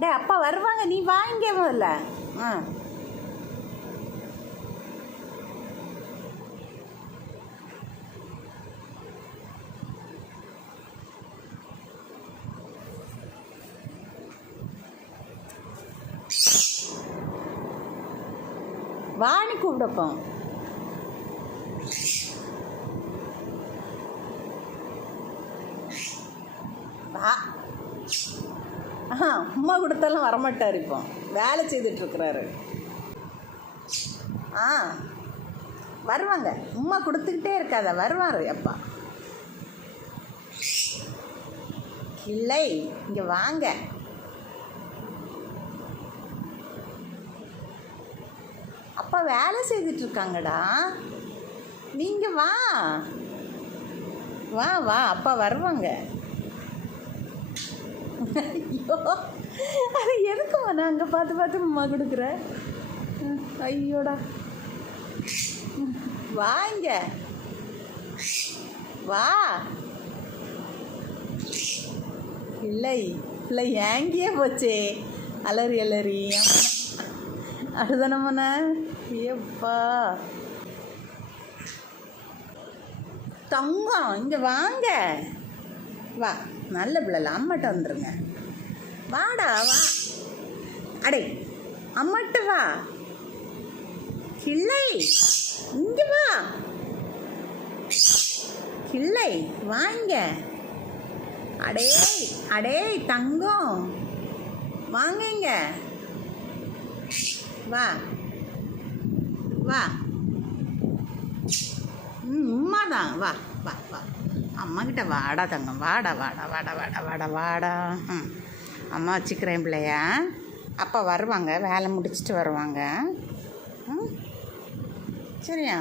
டே அப்பா வருவாங்க, நீ வாங்க முதல்ல. வாணி கூப்பிடப்போ. வா. அம்மா கொடுத்தாலும் வரமாட்டார், இப்போ வேலை செய்துட்ருக்குறாரு. வருவாங்க, உம்மா கொடுத்துக்கிட்டே இருக்காத, வருவார் அப்பா. இல்லை, இங்கே வாங்க. அப்பா வேலை செய்துட்ருக்காங்கடா, நீங்கள் வா வா வா, அப்பா வருவாங்க. ஐயோ, அது எதுக்குமா நான் அங்கே பார்த்து பார்த்து அம்மா கொடுக்குறேன்? ஐயோடா, வாங்க வா. இல்லை இல்லை, ஏங்கியே போச்சே, அலறி அலறி அதுதானம்மா. ஏப்பா தங்கம், இங்கே வாங்க. வா, நல்ல பிள்ளைல, அம்மாட்ட வந்துடுங்க. வாடா வா. அடே அம்மாட்ட வா. கிள்ளை, இங்கே வா. கிள்ளை வாங்க. அடே அடே தங்கம், வாங்க. வா வா. உம்மாதான், வா வா வா. அம்மாக்கிட்ட வாடா தங்கம், வாடா வாடா வாடா வாடா வாடா வாடா. அம்மா வச்சுக்கிறேன் பிள்ளையா. அப்பா வருவாங்க, வேலை முடிச்சுட்டு வருவாங்க. சரியா?